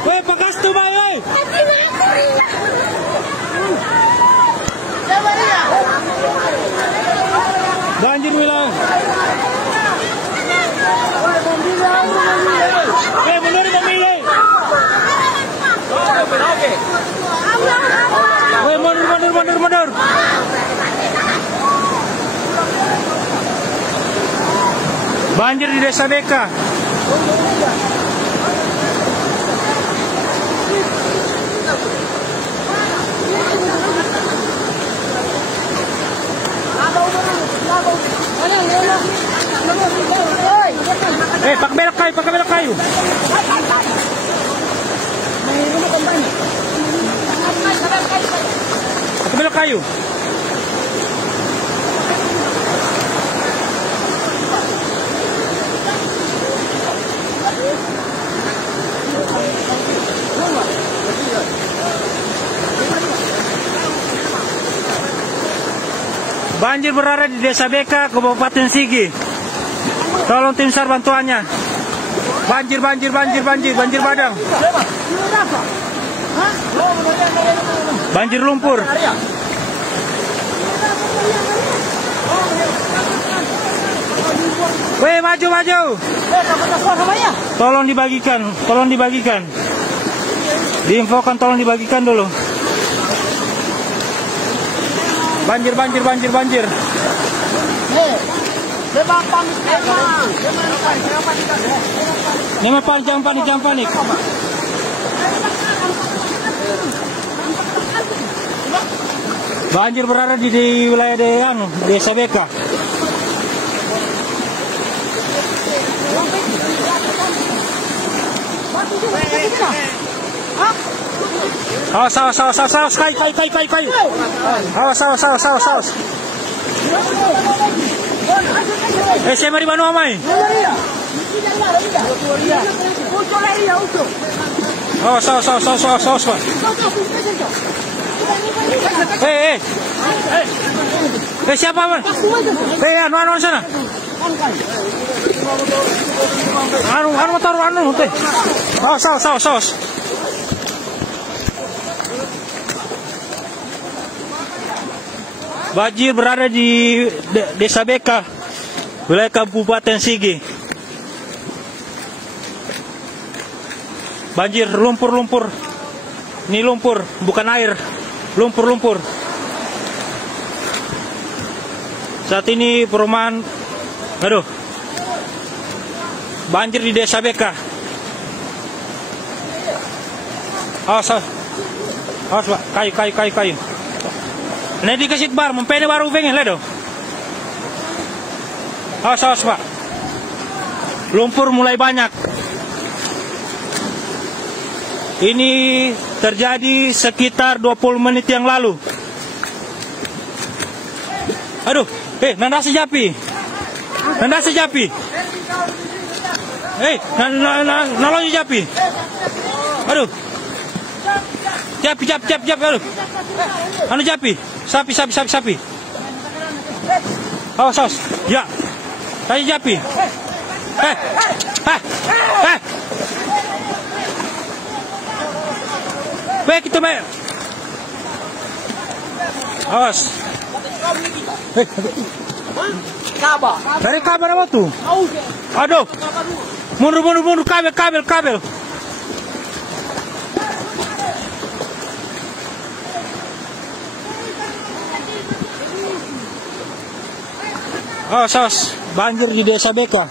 Weh, pakas tuh, Bay, weh. Banjir wilayah. Weh, mundur memilih. Weh, mundur. Banjir di Desa Beka. Pakai belok kayu. Pakai belok kayu. Banjir berada di Desa Beka, Kabupaten Sigi. Tolong tim SAR bantuannya. Banjir bandang. Banjir lumpur. Weh, maju. Tolong dibagikan. Diinfokan tolong dibagikan dulu. Banjir. Jangan panik. Banjir berada di wilayah Desa Beka. Awas, kayu. Awas. Saya mari banu amai. Awas. Siapa man? Anu sana. Anu taruh. Awas. Banjir berada di Desa Beka, wilayah Kabupaten Sigi. Banjir lumpur. Ini lumpur, bukan air. Lumpur. Saat ini perumahan, banjir di Desa Beka. Awas, Pak. Kayu. Ini dikasih bar, mempene baru pengen ledo. Awas, Pak. Lumpur mulai banyak. Ini terjadi sekitar 20 menit yang lalu. Aduh, nandasi japi. Nalonji japi. Aduh. Japi. Aduh. Anu japi. Sapi. Awas. Ya. Tadi japi. Baik itu, Mbak. Awas. Dari kabar apa tuh? Aduh. Mundur kabel. Awas. Banjir di Desa Beka.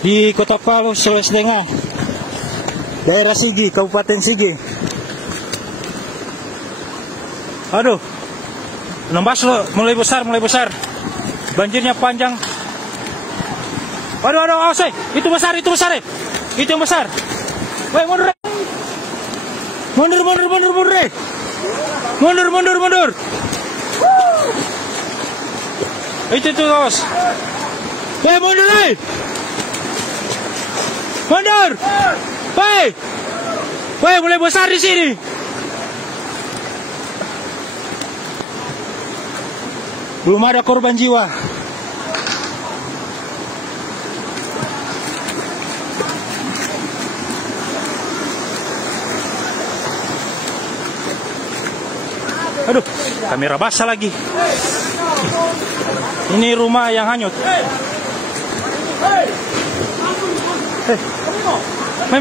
Di Kota Palu, Sulawesi Tengah, daerah Sigi, Kabupaten Sigi. Aduh, nembas lo, mulai besar. Banjirnya panjang. Aduh, awas, itu besar. Itu yang besar. Woi, mundur. Itu awas. Mundur. Mundur. Woi, mulai besar di sini. Belum ada korban jiwa. Aduh, kamera basah lagi. Ini rumah yang hanyut.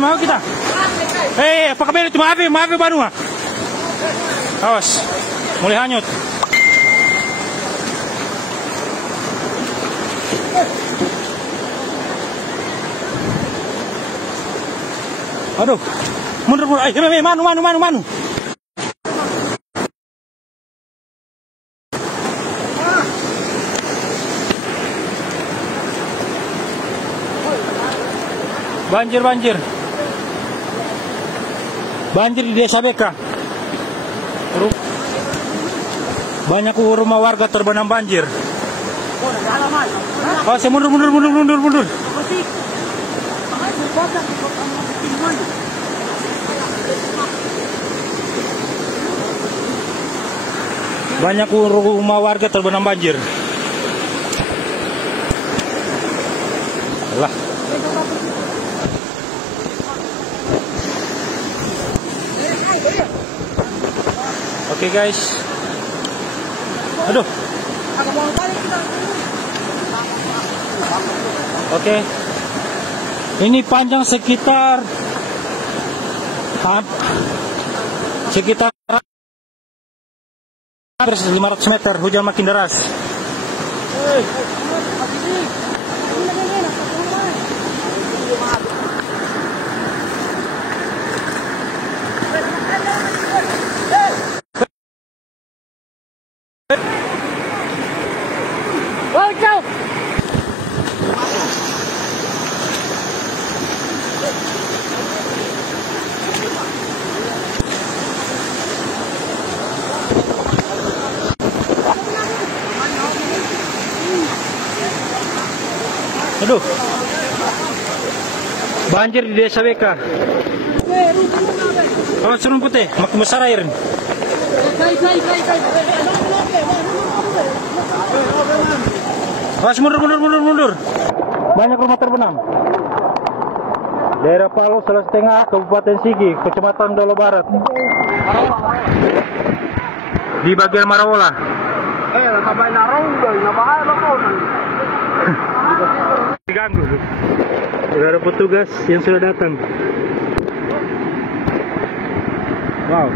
Mau kita? Apa kabar itu? Maaf Banua. Awas, mulai hanyut. Aduh, mundur. Manu. Banjir di Desa Beka. Banyak rumah warga terbenam banjir. Oh, saya mundur. Banyak rumah warga terbenam banjir. Lah. Oke guys. Aduh. Oke. Ini panjang sekitar 500 meter. Hujan makin deras. Aduh, banjir di Desa Beka. Oh, surun putih, makin besar air. Awas, mundur. Banyak rumah terbenam. Daerah Palu, Sulawesi Tengah, Kabupaten Sigi, Kecamatan Dolo Barat. Di bagian Marawola. Diganggu. Sudah ada petugas yang sudah datang. Wow.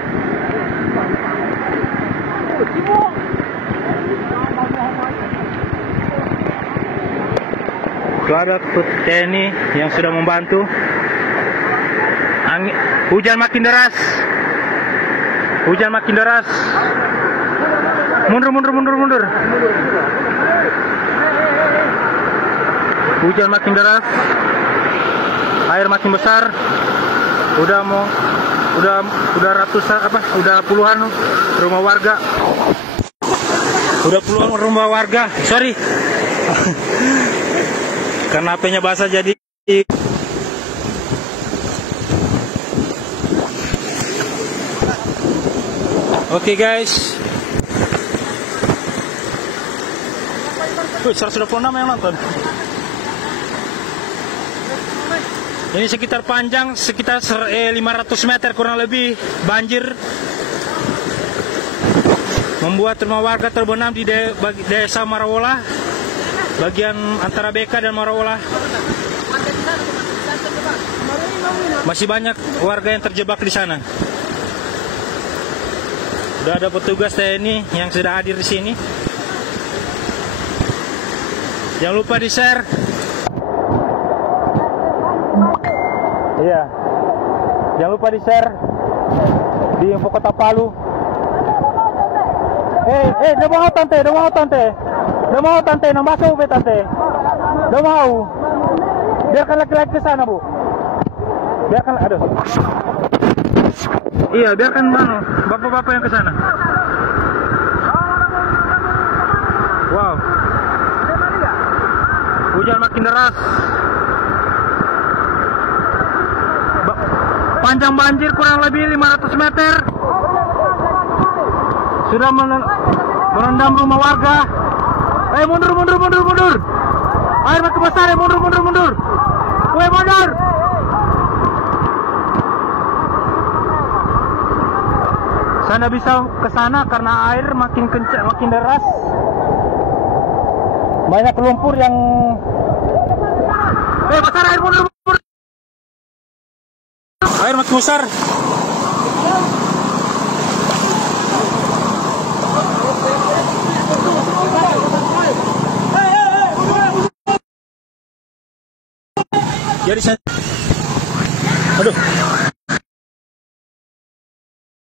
Sudah ada TNI yang sudah membantu. Hujan makin deras. Mundur. Hujan makin deras, air makin besar. Udah puluhan rumah warga. Sorry, karena HP-nya basah jadi. Oke guys. 126 yang nonton. Ini sekitar 500 meter kurang lebih banjir membuat rumah warga terbenam di Desa Marawola, bagian antara Beka dan Marawola. Masih banyak warga yang terjebak di sana. Sudah ada petugas TNI yang sudah hadir di sini. Jangan lupa di-share. Iya. Jangan lupa di-share di info Kota Palu. Udah mau tante, nambah masuk tante. Udah mau. Biarkan laki-laki ke sana, Bu. Aduh. Iya, biarkan bapak-bapak yang ke sana. Wow. Hujan makin deras. Panjang banjir kurang lebih 500 meter. Sudah merendam rumah warga. Mundur, mundur, mundur, mundur. Air makin besar, mundur, mundur, mundur. Mundur. Saya nggak bisa ke sana karena air makin kencang, makin deras. Banyak lumpur yang besar, air mundur, mundur. Air makin besar. Jadi saya, aduh,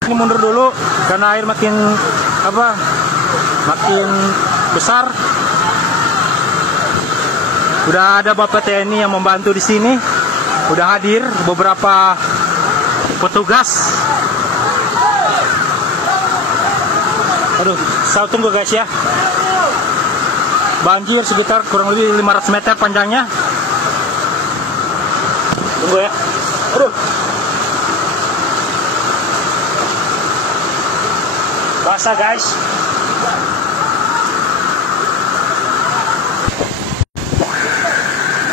ini mundur dulu karena air makin makin besar. Udah ada Bapak TNI yang membantu di sini, udah hadir beberapa petugas. Aduh, saya tunggu guys ya. Banjir sekitar kurang lebih 500 meter panjangnya. Tunggu ya. Aduh. Basah guys.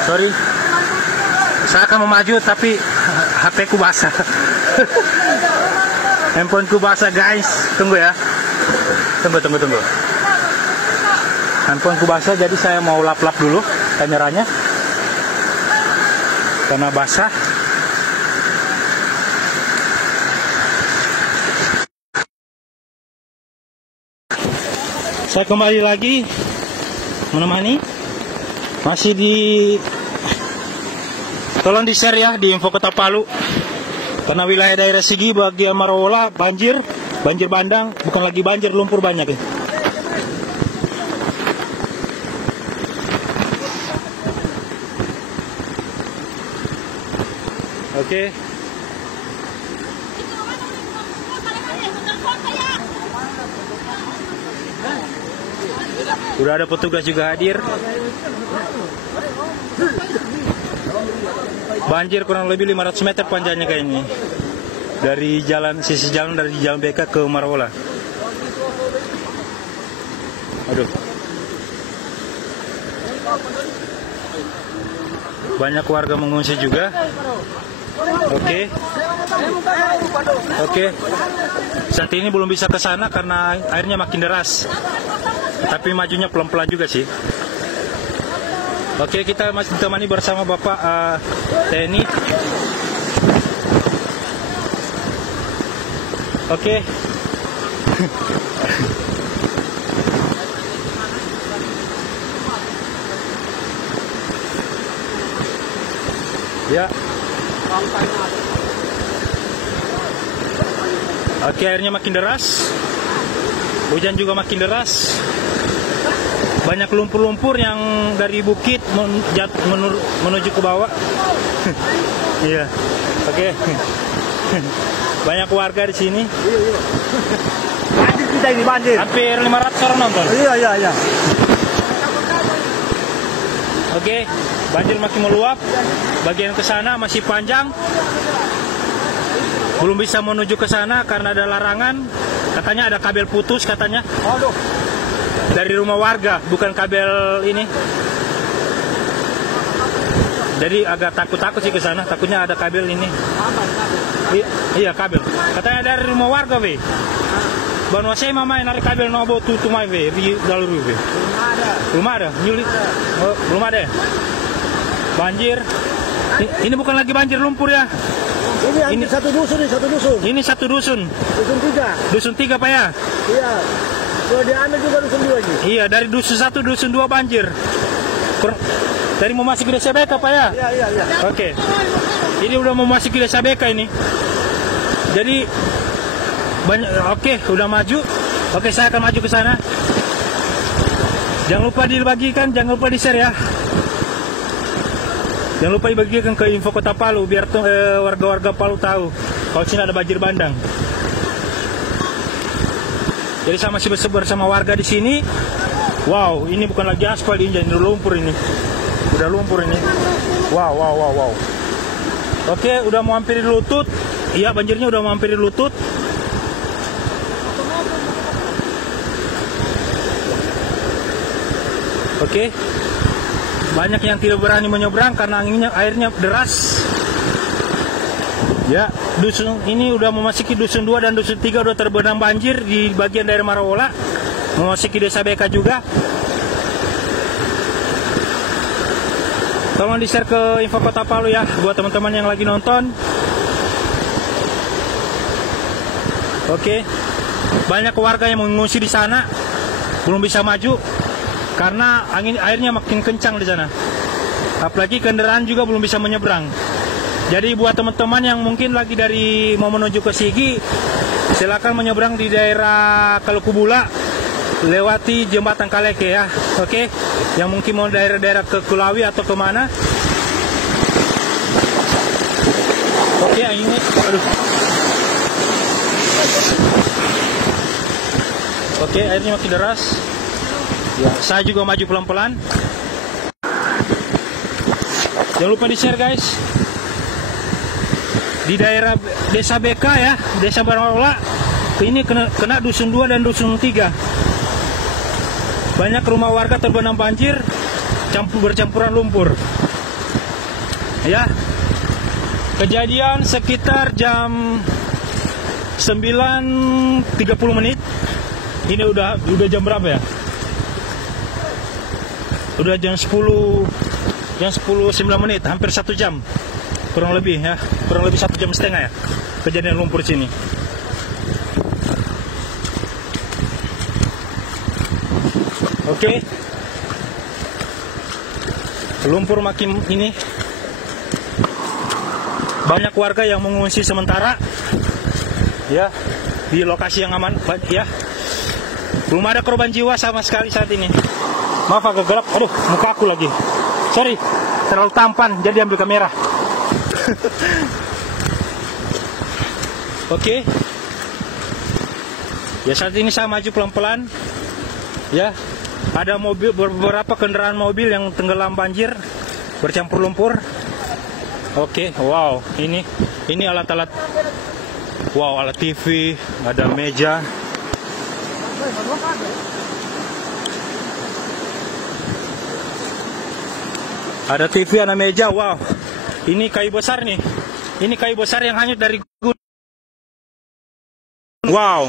Sorry. Saya akan memaju tapi HP ku basah. Handphone ku basah guys. Tunggu ya. Tunggu. Handphone ku basah jadi saya mau lap-lap dulu kameranya. Karena basah. Saya kembali lagi menemani. Masih tolong di-share ya di Info Kota Palu. Karena wilayah daerah Sigi bagian Marawola banjir bandang, bukan lagi banjir, lumpur banyak ya. Oke. Udah ada petugas juga hadir. Banjir kurang lebih 500 meter panjangnya kayak ini. Dari sisi jalan dari jalan BK ke Marawola. Aduh. Banyak warga mengungsi juga. Oke. Saat ini belum bisa ke sana karena airnya makin deras. Tapi majunya pelan-pelan juga sih. Oke, kita masih ditemani bersama Bapak TNI. Oke. Ya. Oke, airnya makin deras. Hujan juga makin deras. Banyak lumpur-lumpur yang dari bukit menuju ke bawah. Iya. Oke. Banyak warga di sini. Banjir kita ini banjir. Hampir 500 orang nonton. Iya. Oke, banjir makin meluap. Bagian ke sana masih panjang. Belum bisa menuju ke sana karena ada larangan. Katanya ada kabel putus katanya. Aduh. Dari rumah warga, bukan kabel ini. Jadi agak takut sih ke sana, takutnya ada kabel ini. Iya, kabel. Katanya dari rumah warga, we. Banu saya mama narik kabel nobo tutu mai we, di dalam we. Belum ada. Nyuli. Oh, belum ada. Banjir. Ini bukan lagi banjir lumpur ya. Ini satu dusun. Ini satu dusun. Dusun 3 Pak ya? Iya. Kalau diambil juga dusun 2 lagi. Iya, dari dusun 1, dusun 2 banjir. Dari mau masuk ke desa BK Pak ya? Iya. Oke. Ini udah mau masuk ke desa BK ini. Jadi banyak. Oke, udah maju. Oke, saya akan maju ke sana. Jangan lupa dibagikan, jangan lupa di-share ya. Jangan lupa dibagikan ke Info Kota Palu biar warga-warga Palu tahu kalau sini ada banjir bandang. Jadi saya masih bersama warga di sini. Wow, ini bukan lagi aspal, ini jadi lumpur ini. Udah lumpur ini. Wow. Oke, udah mau hampir di lutut. Iya, banjirnya udah mau hampir di lutut. Oke. Banyak yang tidak berani menyeberang karena airnya deras. Ya, dusun ini udah memasuki dusun 2 dan dusun 3 udah terbenam banjir di bagian daerah Marawola. Memasuki desa BK juga. Tolong di-share ke Info Kota Palu ya buat teman-teman yang lagi nonton. Oke. Banyak warga yang mengungsi di sana, belum bisa maju karena airnya makin kencang di sana. Apalagi kendaraan juga belum bisa menyeberang. Jadi buat teman-teman yang mungkin lagi mau menuju ke Sigi, silakan menyeberang di daerah Kalukubula, lewati jembatan Kaleke ya. Oke. Yang mungkin mau daerah-daerah ke Kulawi atau kemana. Oke, ini aduh. Oke, airnya makin deras. Ya, saya juga maju pelan-pelan. Jangan lupa di-share guys. Di daerah desa BK ya, desa Marawola, ini kena dusun 2 dan dusun 3. Banyak rumah warga terbenam banjir, bercampuran lumpur. Ya. Kejadian sekitar jam 9.30 menit. Ini udah jam berapa ya? Udah jam 10 9 menit, hampir 1 jam. Kurang lebih ya, kurang lebih 1,5 jam ya kejadian lumpur sini. Oke. Lumpur makin ini. Banyak warga yang mengungsi sementara ya di lokasi yang aman ya. Belum ada korban jiwa sama sekali saat ini. Maaf agak gelap. Aduh, muka aku lagi. Sorry, terlalu tampan jadi ambil kamera. Oke. Ya saat ini saya maju pelan-pelan. Ya, ada beberapa kendaraan mobil yang tenggelam banjir, bercampur lumpur. Oke, wow, ini alat-alat. Wow, alat TV, ada meja. Ada TV, ada meja. Wow. Ini kayu besar nih. Ini kayu besar yang hanyut dari gunung. Wow.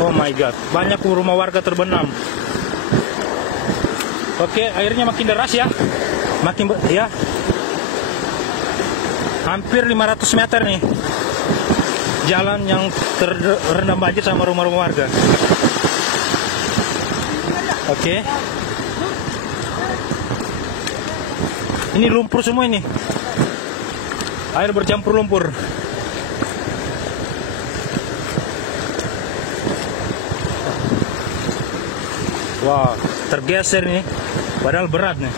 Oh my god. Banyak rumah warga terbenam. Oke, airnya makin deras ya. Ya. Hampir 500 meter nih. Jalan yang terendam banjir sama rumah-rumah warga. Oke. Ini lumpur semua ini. Air bercampur lumpur. Wah, tergeser nih. Padahal berat nih.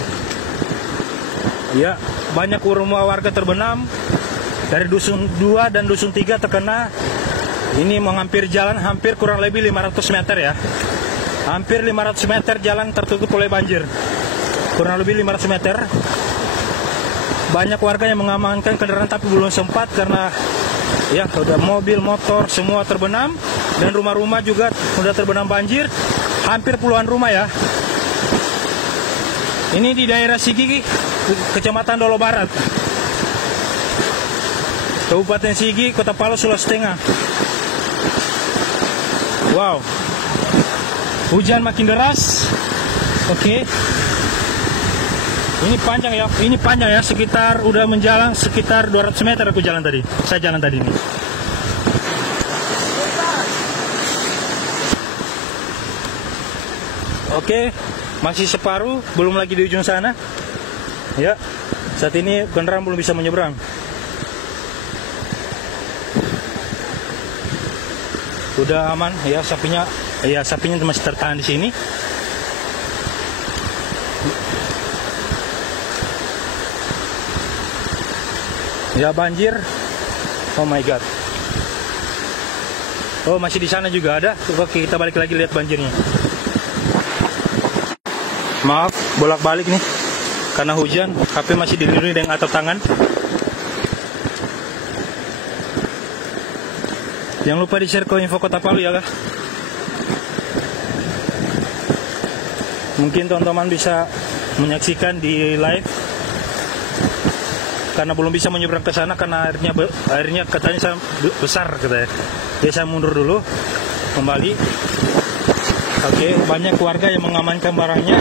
Ya, banyak rumah warga terbenam. Dari dusun 2 dan dusun 3 terkena. Ini menghampiri jalan hampir kurang lebih 500 meter ya. Hampir 500 meter jalan tertutup oleh banjir. Kurang lebih 500 meter. Banyak warga yang mengamankan kendaraan tapi belum sempat karena ya udah mobil, motor semua terbenam dan rumah-rumah juga sudah terbenam banjir. Hampir puluhan rumah ya. Ini di daerah Sigi, Kecamatan Dolo Barat. Kabupaten Sigi, Kota Palu, Sulawesi Tengah. Wow. Hujan makin deras. Oke. Ini panjang ya, sekitar udah menjalan sekitar 200 meter aku jalan tadi. Saya jalan tadi ini. Oke, masih separuh, belum lagi di ujung sana. Ya, saat ini kendaraan belum bisa menyeberang. Udah aman ya, sapinya masih tertahan di sini. Ya banjir. Oh my god. Oh masih di sana juga ada. Oke, kita balik lagi lihat banjirnya. Maaf, bolak-balik nih. Karena hujan, HP masih dilindungi dengan atap tangan. Jangan lupa di-share ke Info Kota Palu ya, kah? Mungkin teman-teman bisa menyaksikan di live. Karena belum bisa menyeberang ke sana karena airnya katanya besar katanya. Jadi saya mundur dulu, kembali. Oke, banyak warga yang mengamankan barangnya.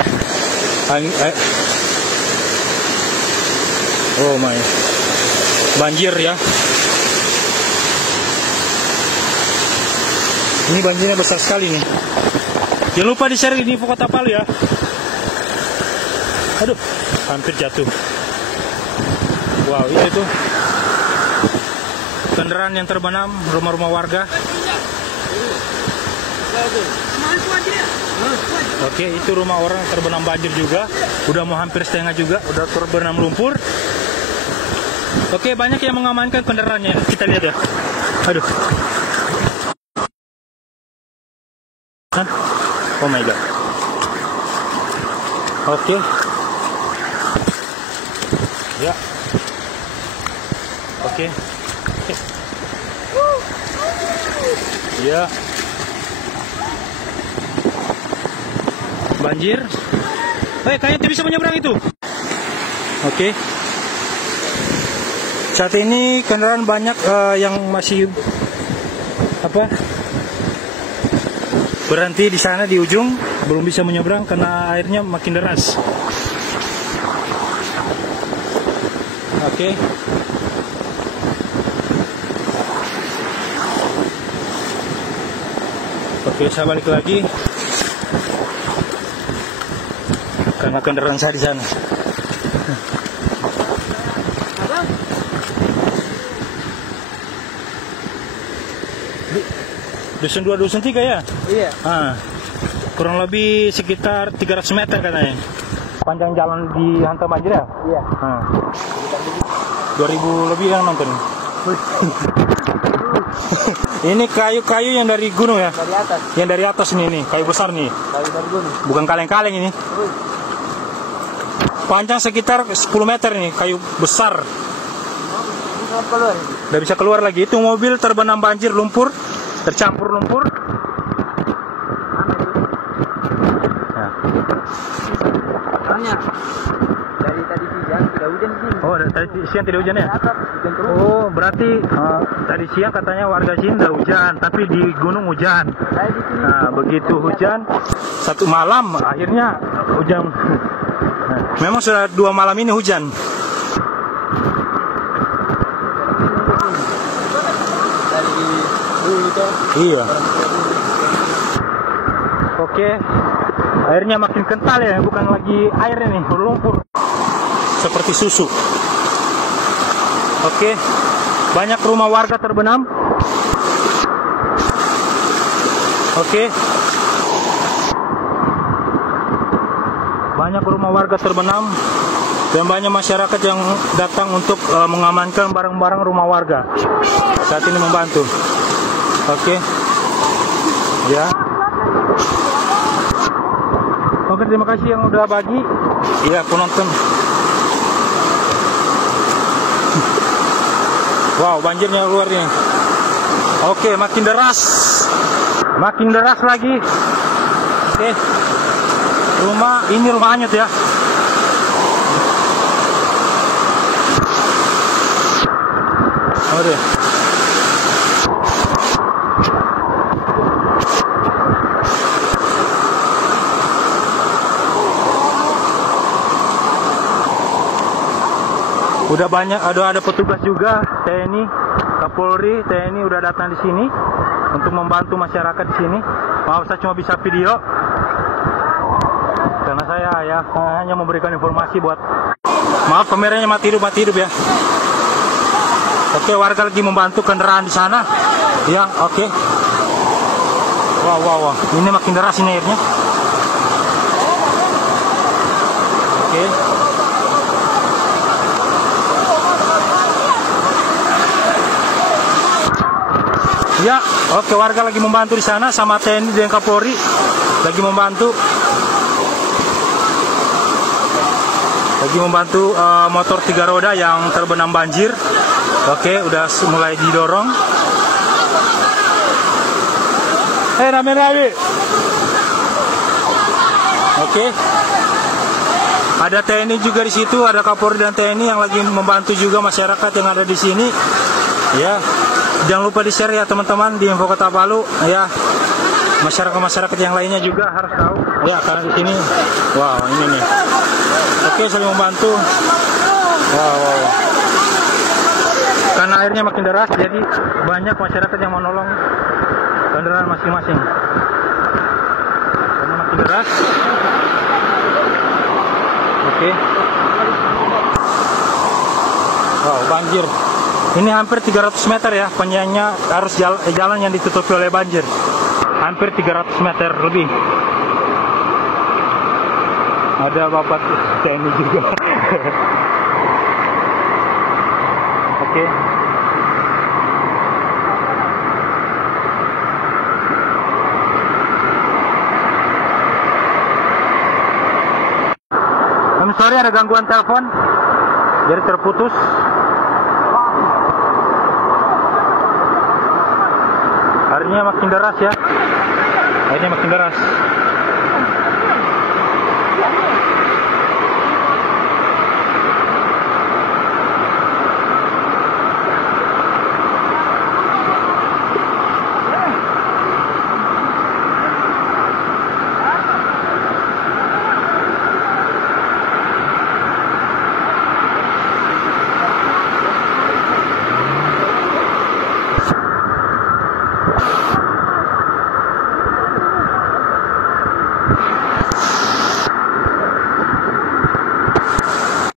Oh my, banjir ya. Ini banjirnya besar sekali nih. Jangan lupa di-share di info Kota Palu ya. Aduh, hampir jatuh. Wow, ini tuh kendaraan yang terbenam, rumah-rumah warga. Oke, itu rumah orang terbenam banjir juga. Udah mau hampir setengah juga, udah terbenam lumpur. Oke, banyak yang mengamankan kendaraannya. Kita lihat ya. Aduh. Oh my god. Oke. Ya. Oke. Ya. Banjir. Kayaknya tidak bisa menyeberang itu. Oke. Saat ini kendaraan banyak yang masih berhenti di sana di ujung, belum bisa menyeberang karena airnya makin deras. Oke. Oke, saya balik lagi karena kendaraan saya di sana. Dusun 2, dusun 3 ya? Iya. Kurang lebih sekitar 300 meter katanya. Panjang jalan dihantam banjir ya? Iya. 2000 lebih yang nonton. Ini kayu-kayu yang dari gunung ya? Dari atas. Yang dari atas nih, kayu besar nih. Kayu dari gunung. Bukan kaleng-kaleng ini. Panjang sekitar 10 meter nih, kayu besar. Nggak bisa keluar lagi. Itu mobil terbenam banjir, lumpur, tercampur lumpur. Nah. Soalnya dari tadi siang tidak hujan sini. Oh, tadi siang tidak hujan ya? Hujan terus. Oh, berarti tadi siang katanya warga sini tidak hujan, tapi di gunung hujan. Nah, begitu hujan, satu malam akhirnya hujan. Nah, memang sudah 2 malam ini hujan. Iya. Oke. Airnya makin kental ya, bukan lagi air ini, lumpur. Seperti susu. Oke. Banyak rumah warga terbenam. Oke. Banyak rumah warga terbenam dan banyak masyarakat yang datang untuk mengamankan barang-barang rumah warga. Saat ini membantu. Oke. Ya. Oke, terima kasih yang udah bagi. Iya, penonton. Wow, banjirnya luar ini. Oke, makin deras. Makin deras lagi. Oke. Ini rumah hanyut ya. Oke. Udah banyak, ada petugas juga, TNI, Kapolri, TNI udah datang di sini untuk membantu masyarakat di sini. Maaf, saya cuma bisa video karena saya ya hanya memberikan informasi buat. Maaf, kameranya mati hidup ya. Oke, warga lagi membantu kendaraan di sana. Ya, oke. Wow. Ini makin deras ini airnya. Oke. Ya, oke, warga lagi membantu di sana sama TNI dan Kapolri lagi membantu. Motor 3 roda yang terbenam banjir. Oke, udah mulai didorong. Rame-rame. Oke. Ada TNI juga di situ, ada Kapolri dan TNI yang lagi membantu juga masyarakat yang ada di sini. Ya, jangan lupa di-share ya teman-teman di Info Kota Palu. Ya, masyarakat yang lainnya juga harus tahu. Ya, karena di sini, wow, ini nih. Oke, saling membantu. Wow. Karena airnya makin deras, jadi banyak masyarakat yang menolong kendaraan masing-masing. Karena makin deras. Oke. Wow, banjir. Ini hampir 300 meter ya panjangnya arus jalan yang ditutupi oleh banjir. Hampir 300 meter lebih. Ada bapak TNI juga. Oke. Sorry, ada gangguan telepon, jadi terputus. Airnya makin deras ya, airnya makin deras.